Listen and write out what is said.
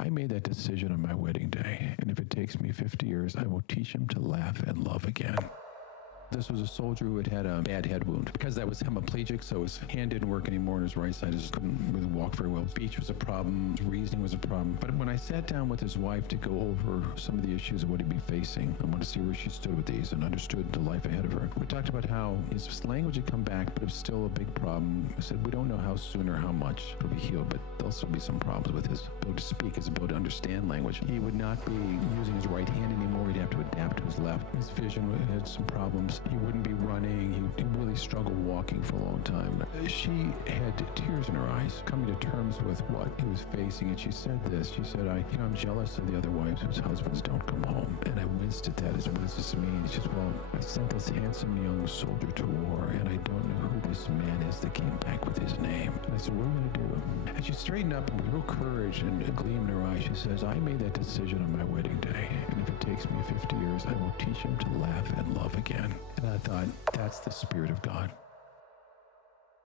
I made that decision on my wedding day, and if it takes me 50 years, I will teach him to laugh and love again. This was a soldier who had had a bad head wound. Because that was hemiplegic, so his hand didn't work anymore on his right side. He just couldn't really walk very well. Speech was a problem. Reasoning was a problem. But when I sat down with his wife to go over some of the issues of what he'd be facing, I wanted to see where she stood with these and understood the life ahead of her. We talked about how his language had come back, but it was still a big problem. I said, we don't know how soon or how much it'll be healed, but there'll still be some problems with his ability to speak, his ability to understand language. He would not be using his right hand anymore. He'd have to adapt to his left. His vision had some problems. He wouldn't be running. He really struggled walking for a long time. She had tears in her eyes, coming to terms with what he was facing, and she said this. She said, I'm jealous of the other wives whose husbands don't come home. And I winced at that. What does this mean? She says, well, I sent this handsome young soldier to war, and I don't know who this man is that came back with his name. And I said, what are you going to do? And she straightened up, and with real courage and a gleam in her eye, she says, I made that decision on my wedding day, and if it takes me 50 years, I will teach him to laugh and love again. And I thought, that's the Spirit of God.